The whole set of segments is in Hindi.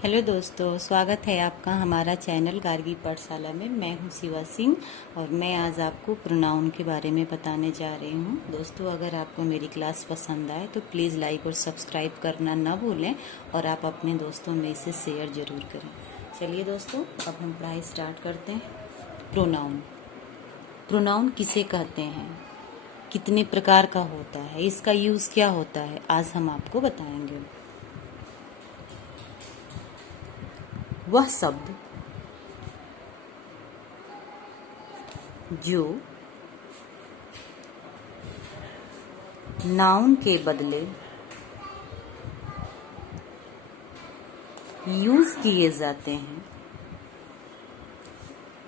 हेलो दोस्तों, स्वागत है आपका हमारा चैनल गार्गी पाठशाला में। मैं हूं शिवा सिंह और मैं आज आपको प्रोनाउन के बारे में बताने जा रही हूं। दोस्तों, अगर आपको मेरी क्लास पसंद आए तो प्लीज़ लाइक और सब्सक्राइब करना ना भूलें और आप अपने दोस्तों में इसे शेयर जरूर करें। चलिए दोस्तों, अब हम पढ़ाई स्टार्ट करते हैं। प्रोनाउन प्रोनाउन किसे कहते हैं, कितने प्रकार का होता है, इसका यूज़ क्या होता है, आज हम आपको बताएंगे। वह शब्द जो नाउन के बदले यूज किए जाते हैं,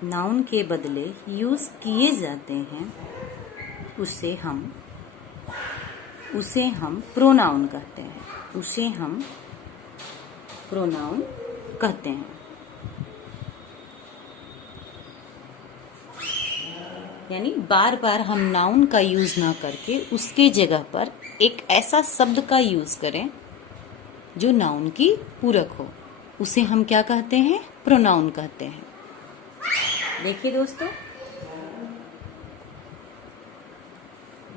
नाउन के बदले यूज किए जाते हैं, उसे हम प्रोनाउन कहते हैं। उसे हम प्रोनाउन कहते हैं। यानी बार बार हम नाउन का यूज ना करके उसके जगह पर एक ऐसा शब्द का यूज करें जो नाउन की पूरक हो, उसे हम क्या कहते हैं, प्रोनाउन कहते हैं। देखिए दोस्तों,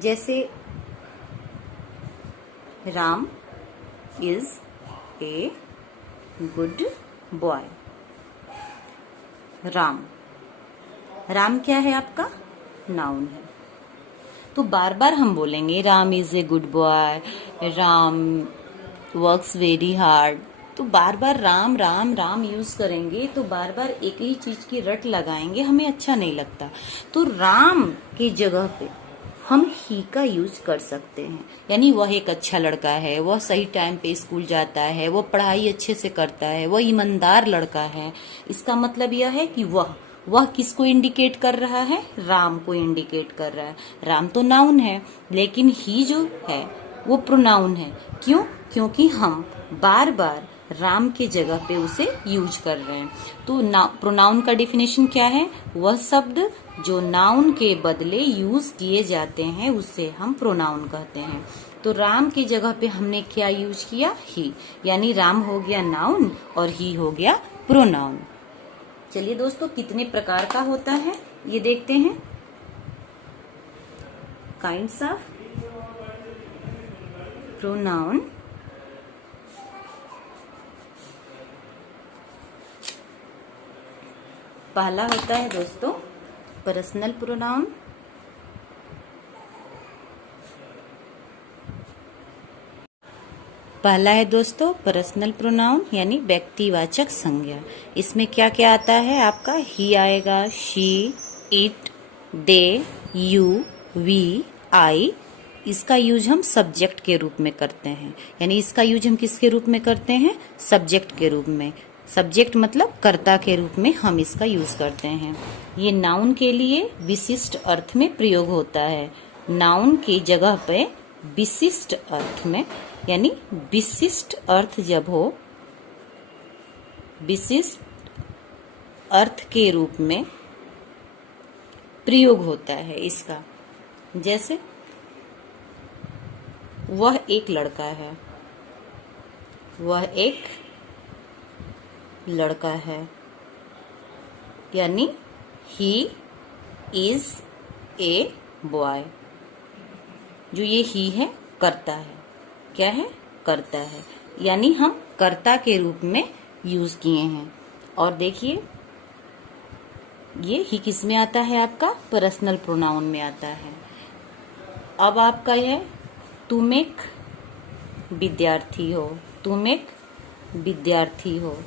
जैसे Ram is a good boy. Ram क्या है, आपका नाउन है। तो बार बार हम बोलेंगे Ram is a good boy, Ram works very hard. तो बार बार राम राम राम यूज करेंगे तो बार बार एक ही चीज की रट लगाएंगे, हमें अच्छा नहीं लगता। तो राम की जगह पे हम ही का यूज कर सकते हैं। यानी वह एक अच्छा लड़का है, वह सही टाइम पे स्कूल जाता है, वह पढ़ाई अच्छे से करता है, वह ईमानदार लड़का है। इसका मतलब यह है कि वह किसको इंडिकेट कर रहा है, राम को इंडिकेट कर रहा है। राम तो नाउन है, लेकिन ही जो है वो प्रोनाउन है। क्यों? क्योंकि हम बार बार राम के जगह पे उसे यूज कर रहे हैं। तो प्रोनाउन का डेफिनेशन क्या है? वह शब्द जो नाउन के बदले यूज किए जाते हैं उसे हम प्रोनाउन कहते हैं। तो राम की जगह पे हमने क्या यूज किया? ही। यानी राम हो गया नाउन और ही हो गया प्रोनाउन। चलिए दोस्तों, कितने प्रकार का होता है ये देखते हैं। Kinds of pronoun. पहला होता है दोस्तों पर्सनल प्रोनाउन। पहला है दोस्तों पर्सनल प्रोनाउन यानी व्यक्तिवाचक संज्ञा। इसमें क्या क्या आता है आपका? ही आएगा, she, it, they, you, we, I. इसका यूज हम सब्जेक्ट के रूप में करते हैं। यानी इसका यूज हम किसके रूप में करते हैं? सब्जेक्ट के रूप में। सब्जेक्ट मतलब कर्ता के रूप में हम इसका यूज करते हैं। ये नाउन के लिए विशिष्ट अर्थ में प्रयोग होता है। नाउन की जगह पे विशिष्ट अर्थ में, यानी विशिष्ट अर्थ जब हो, विशिष्ट अर्थ के रूप में प्रयोग होता है इसका। जैसे वह एक लड़का है, वह एक लड़का है, यानी ही इज ए बॉय। जो ये ही है कर्ता है। क्या है? कर्ता है। यानी हम कर्ता के रूप में यूज किए हैं। और देखिए ये ही किस में आता है? आपका पर्सनल प्रोनाउन में आता है। अब आपका यह तुम एक विद्यार्थी हो, तुम एक विद्यार्थी हो।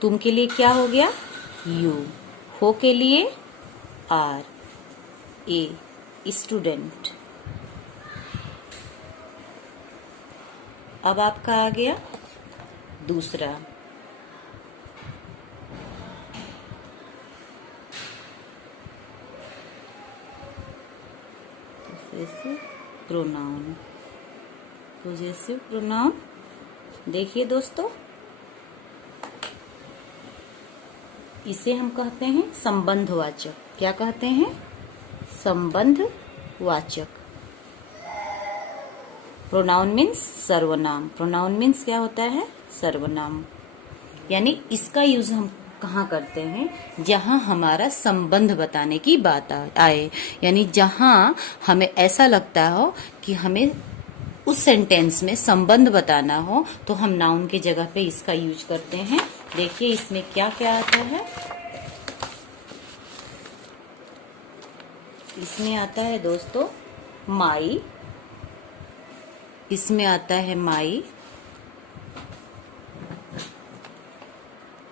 तुम के लिए क्या हो गया? यू। हो के लिए आर, ए, स्टूडेंट। अब आपका आ गया दूसरा पॉसेसिव प्रोनाउन। पॉसेसिव प्रोनाउन देखिए दोस्तों, इसे हम कहते हैं संबंधवाचक। क्या कहते हैं? संबंधवाचक। प्रोनाउन मीन्स सर्वनाम। प्रोनाउन मीन्स क्या होता है? सर्वनाम। यानी इसका यूज हम कहाँ करते हैं? जहां हमारा संबंध बताने की बात आए, यानी जहां हमें ऐसा लगता हो कि हमें उस सेंटेंस में संबंध बताना हो, तो हम नाउन के जगह पे इसका यूज करते हैं। देखिए इसमें क्या क्या आता है। इसमें आता है दोस्तों माई, इसमें आता है माई,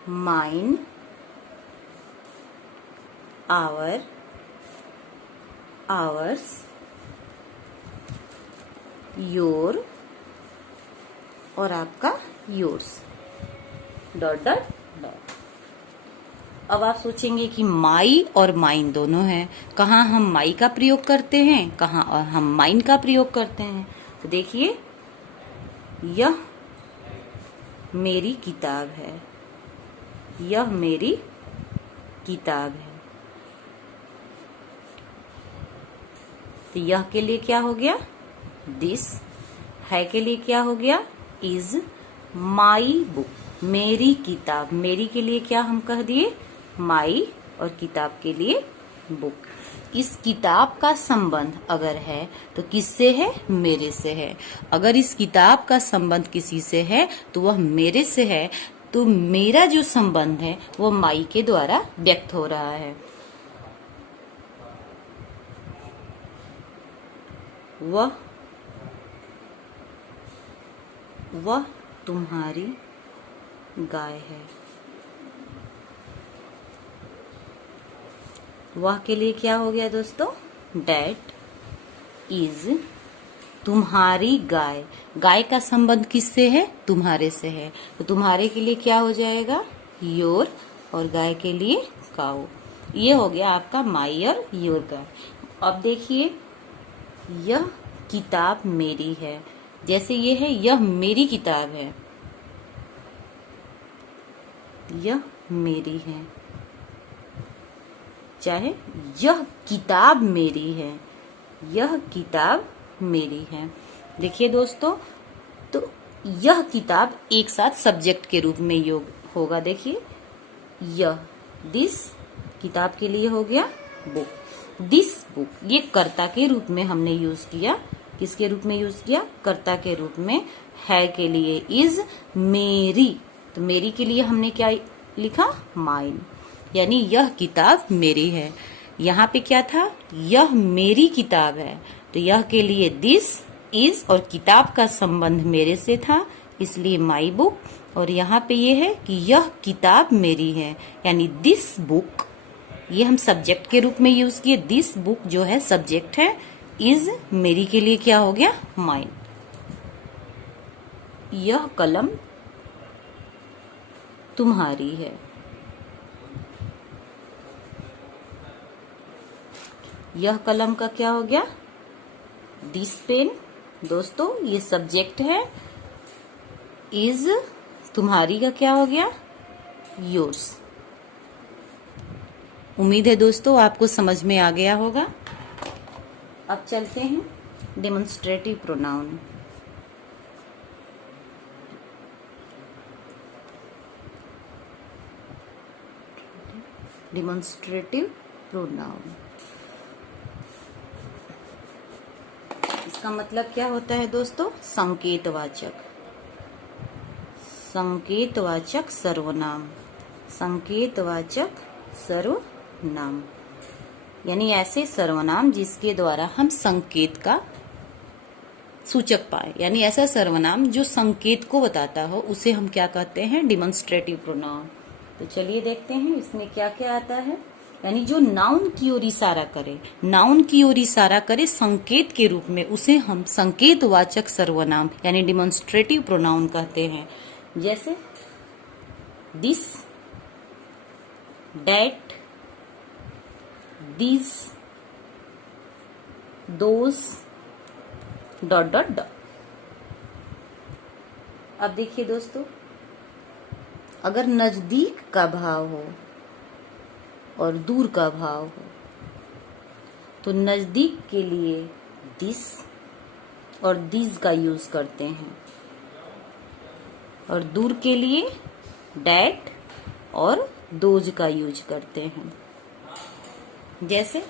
माइन, आवर, आवर्स, योर और आपका योर्स, डॉट डॉट डॉट। अब आप सोचेंगे कि माई और माइन दोनों हैं, कहाँ हम माई का प्रयोग करते हैं, कहाँ और हम माइन का प्रयोग करते हैं। तो देखिए, यह मेरी किताब है, यह मेरी किताब है। तो यह के लिए क्या हो गया? दिस। है के लिए क्या हो गया? इज। माई बुक, मेरी किताब। मेरी के लिए क्या हम कह दिए? माई। और किताब के लिए बुक। इस किताब का संबंध अगर है तो किससे है? मेरे से है। अगर इस किताब का संबंध किसी से है तो वह मेरे से है। तो मेरा जो संबंध है वो माई के द्वारा व्यक्त हो रहा है। वह तुम्हारी गाय है। वह के लिए क्या हो गया दोस्तों? डैट इज तुम्हारी गाय। गाय का संबंध किससे है? तुम्हारे से है। तो तुम्हारे के लिए क्या हो जाएगा? योर। और गाय के लिए काऊ। ये हो गया आपका माई और योर गाय। अब देखिए, यह किताब मेरी है। जैसे ये है, यह मेरी किताब है, यह मेरी है। चाहे यह किताब मेरी है, यह किताब मेरी है। देखिए दोस्तों, तो यह किताब एक साथ सब्जेक्ट के रूप में योग होगा। देखिए, यह, दिस किताब के लिए हो गया बुक। दिस बुक, ये कर्ता के रूप में हमने यूज किया। किसके रूप में यूज किया? कर्ता के रूप में। है के लिए इज। मेरी, तो मेरी के लिए हमने क्या लिखा? माइन। यानी यह किताब मेरी है। यहाँ पे क्या था? यह मेरी किताब है। तो यह के लिए दिस, इज और किताब का संबंध मेरे से था, इसलिए माई बुक। और यहाँ पे ये है कि यह किताब मेरी है, यानी दिस बुक, ये हम सब्जेक्ट के रूप में यूज किए। दिस बुक जो है सब्जेक्ट है, इज मेरी के लिए क्या हो गया? माइन। यह कलम तुम्हारी है। यह कलम का क्या हो गया? This pen. दोस्तों ये सब्जेक्ट है, इज तुम्हारी का क्या हो गया? योर्स। उम्मीद है दोस्तों आपको समझ में आ गया होगा। अब चलते हैं डेमोन्स्ट्रेटिव प्रोनाउन। डेमोन्स्ट्रेटिव प्रोनाउन, इसका मतलब क्या होता है दोस्तों? संकेतवाचक। संकेतवाचक सर्वनाम। संकेतवाचक सर्वनाम यानी ऐसे सर्वनाम जिसके द्वारा हम संकेत का सूचक पाए, यानी ऐसा सर्वनाम जो संकेत को बताता हो, उसे हम क्या कहते हैं? Demonstrative pronoun. तो चलिए देखते हैं इसमें क्या क्या आता है। यानी जो नाउन की ओर इशारा करे, नाउन की ओर इशारा करे संकेत के रूप में, उसे हम संकेतवाचक सर्वनाम यानी डेमोन्स्ट्रेटिव प्रोनाउन कहते हैं। जैसे this, that, this, those, dot dot dot. अब देखिए दोस्तों, अगर नजदीक का भाव हो और दूर का भाव हो, तो नजदीक के लिए दिस और दीज का यूज करते हैं, और दूर के लिए डैट और दोज का यूज करते हैं। जैसे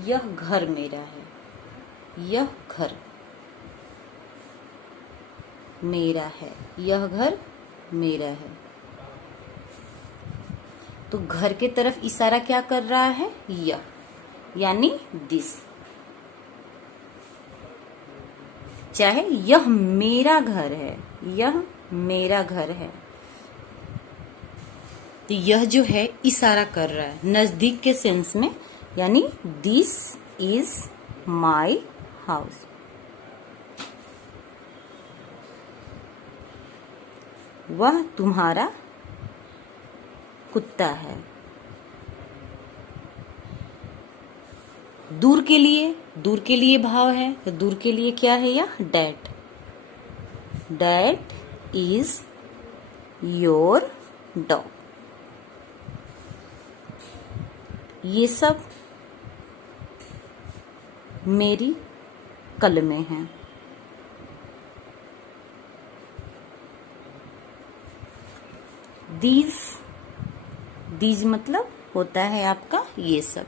यह घर मेरा है, यह घर मेरा है, यह घर मेरा है। तो घर के तरफ इशारा क्या कर रहा है? यह, यानी दिस। चाहे यह मेरा घर है, यह मेरा घर है, तो यह जो है इशारा कर रहा है नजदीक के सेंस में, यानी दिस इज माई हाउस। वह तुम्हारा कुत्ता है। दूर के लिए भाव है, तो दूर के लिए क्या है? यह that. That is your dog. ये सब मेरी कलमें हैं। दीज मतलब होता है आपका ये सब।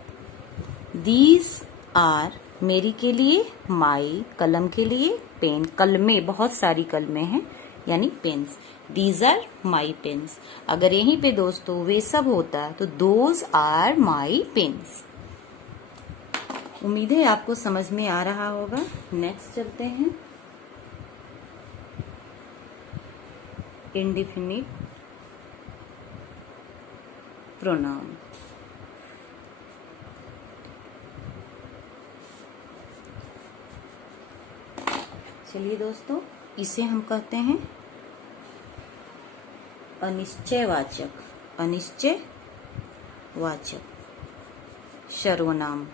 दीज आर मेरी के लिए, माई कलम के लिए, पेन कलमें, बहुत सारी कलमें हैं यानी pens. These are my pens. अगर यहीं पे दोस्तों वे सब होता तो दोज आर माई पेन्स। उम्मीद है आपको समझ में आ रहा होगा। नेक्स्ट चलते हैं इंडेफिनिट प्रोनाउन। चलिए दोस्तों, इसे हम कहते हैं अनिश्चयवाचक। अनिश्चयवाचक सर्वनाम।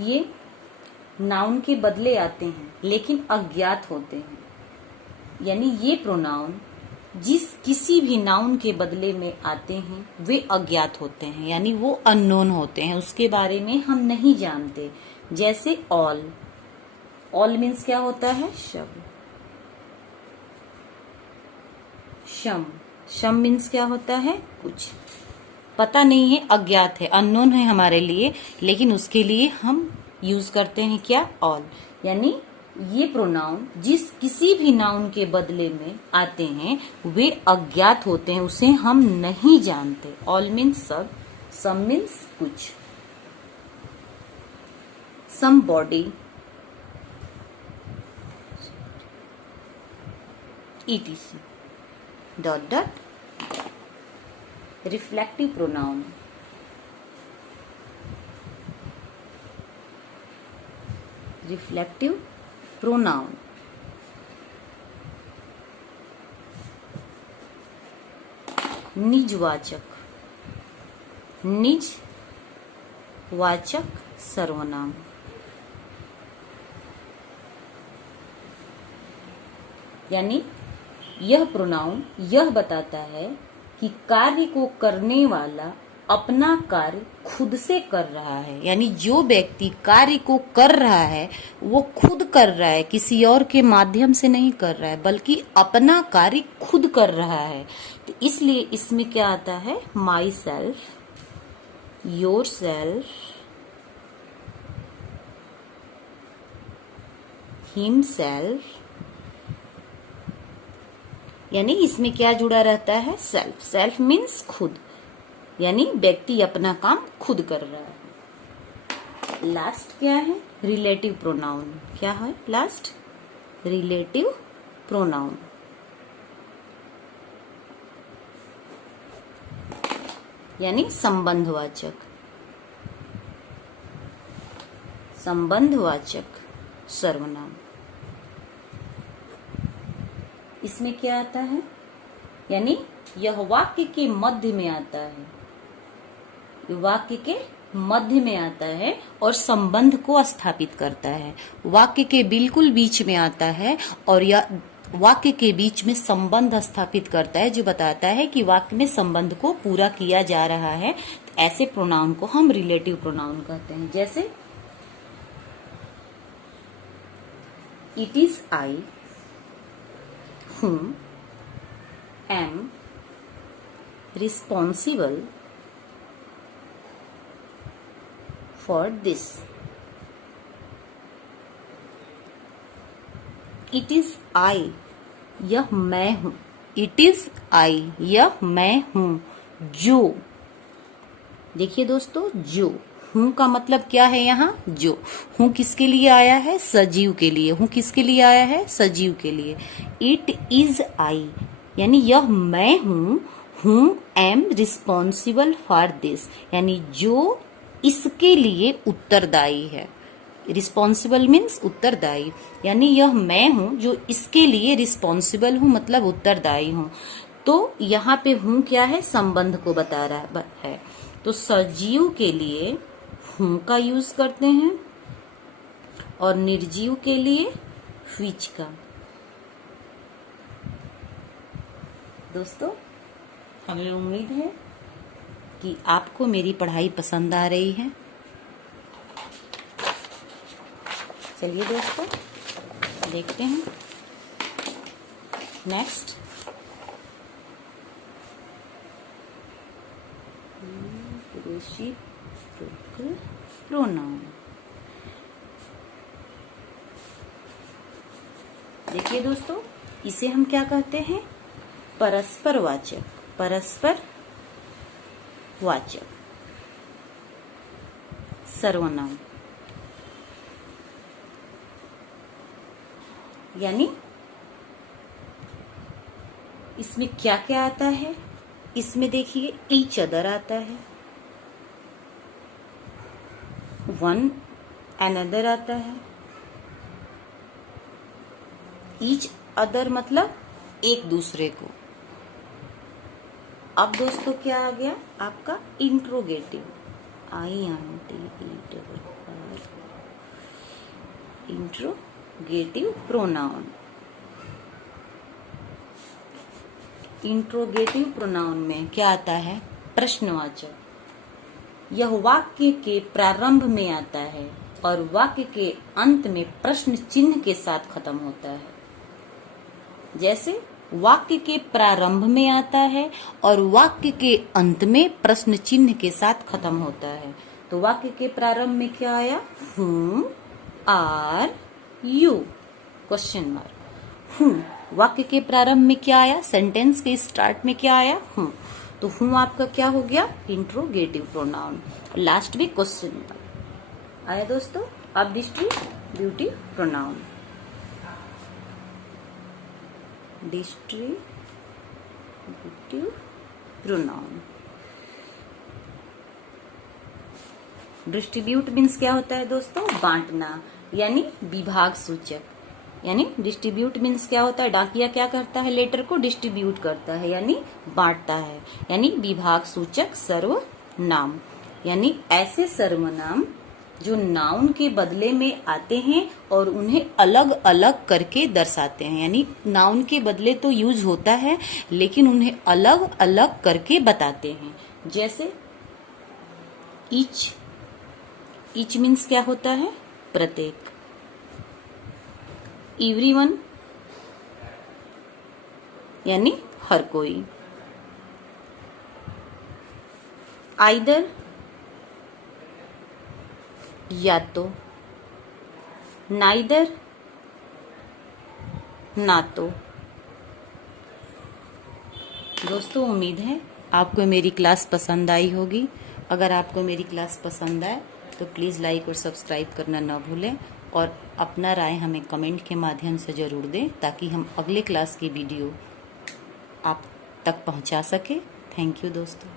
ये नाउन के बदले आते हैं लेकिन अज्ञात होते हैं, यानी ये प्रोनाउन जिस किसी भी नाउन के बदले में आते हैं वे अज्ञात होते हैं, यानी वो अननोन होते हैं, उसके बारे में हम नहीं जानते। जैसे ऑल। ऑल मीन्स क्या होता है? शब्द। शम मीन्स क्या होता है? कुछ पता नहीं है, अज्ञात है, अननोन है हमारे लिए, लेकिन उसके लिए हम यूज करते हैं क्या? ऑल। यानी ये प्रोनाउन जिस किसी भी नाउन के बदले में आते हैं वे अज्ञात होते हैं, उसे हम नहीं जानते। ऑल मीन्स सब, सम मीन्स कुछ। Somebody, etc. Dot dot. Reflective pronoun. Reflective pronoun निजवाचक। निजवाचक सर्वनाम। यानी यह प्रोनाउन यह बताता है कि कार्य को करने वाला अपना कार्य खुद से कर रहा है, यानी जो व्यक्ति कार्य को कर रहा है वो खुद कर रहा है, किसी और के माध्यम से नहीं कर रहा है, बल्कि अपना कार्य खुद कर रहा है। तो इसलिए इसमें क्या आता है? My self, your self, him self, यानी इसमें क्या जुड़ा रहता है? सेल्फ। सेल्फ मीन्स खुद, यानी व्यक्ति अपना काम खुद कर रहा है। लास्ट क्या है? Relative pronoun. क्या है लास्ट? Relative pronoun. यानी संबंधवाचक। संबंधवाचक सर्वनाम। इसमें क्या आता है? यानी यह वाक्य के मध्य में आता है, वाक्य के मध्य में आता है और संबंध को स्थापित करता है। वाक्य के बिल्कुल बीच में आता है और यह वाक्य के बीच में संबंध स्थापित करता है, जो बताता है कि वाक्य में संबंध को पूरा किया जा रहा है। ऐसे प्रोनाउन को हम रिलेटिव प्रोनाउन कहते हैं। जैसे it is I whom am responsible for this. It is I, यह मैं हूं। It is I, यह मैं हूं। जो, देखिए दोस्तों, जो हूं का मतलब क्या है यहाँ? जो। हूं किसके लिए आया है? सजीव के लिए। हूं किसके लिए आया है? सजीव के लिए। इट इज आई, यानी यह मैं हूं। हूं एम रिस्पॉन्सिबल फॉर दिस, यानी जो इसके लिए उत्तरदायी है। रिस्पॉन्सिबल मीन्स उत्तरदायी, यानी यह मैं हूं जो इसके लिए रिस्पॉन्सिबल हूं, मतलब उत्तरदायी हूं। तो यहाँ पे हूं क्या है? संबंध को बता रहा है। तो सजीव के लिए हूं का यूज करते हैं और निर्जीव के लिए व्हिच का। दोस्तों, हमें उम्मीद है कि आपको मेरी पढ़ाई पसंद आ रही है। चलिए दोस्तों, देखते हैं नेक्स्ट। प्रोनाउन। देखिए दोस्तों, इसे हम क्या कहते हैं? परस्पर वाचक। परस्पर वाचक सर्वनाम। यानी इसमें क्या क्या आता है? इसमें देखिए ईच अदर आता है, वन अनदर आता है। ईच अदर मतलब एक दूसरे को। अब दोस्तों क्या आ गया आपका? Interrogative. Interrogative pronoun. Interrogative pronoun में क्या आता है? प्रश्नवाचक। यह वाक्य के प्रारंभ में आता है और वाक्य के अंत में प्रश्न चिन्ह के साथ खत्म होता है। जैसे वाक्य के प्रारंभ में आता है और वाक्य के अंत में प्रश्न चिन्ह के साथ खत्म होता है। तो वाक्य के प्रारंभ में क्या आया? Whom are you? Question mark. हूँ। वाक्य के प्रारंभ में क्या आया? सेंटेंस के स्टार्ट में क्या आया? हूँ। तो हूँ आपका क्या हो गया? Interrogative pronoun. लास्ट में क्वेश्चन मार्क आया दोस्तों। अब distributive pronoun. Distributive pronoun. Distribute means क्या होता है दोस्तों? बांटना, यानी विभाग सूचक। यानी डिस्ट्रीब्यूट मीन्स क्या होता है? डाकिया क्या करता है? लेटर को डिस्ट्रीब्यूट करता है, यानी बांटता है। यानी विभाग सूचक सर्वनाम, यानी ऐसे सर्वनाम जो नाउन के बदले में आते हैं और उन्हें अलग अलग करके दर्शाते हैं। यानी नाउन के बदले तो यूज होता है, लेकिन उन्हें अलग अलग करके बताते हैं। जैसे ईच। ईच मीन्स क्या होता है? प्रत्येक। एवरीवन यानी हर कोई। आइदर या तो। नाइदर ना तो। दोस्तों, उम्मीद है आपको मेरी क्लास पसंद आई होगी। अगर आपको मेरी क्लास पसंद आए तो प्लीज़ लाइक और सब्सक्राइब करना ना भूलें और अपना राय हमें कमेंट के माध्यम से ज़रूर दें, ताकि हम अगले क्लास की वीडियो आप तक पहुंचा सके। थैंक यू दोस्तों।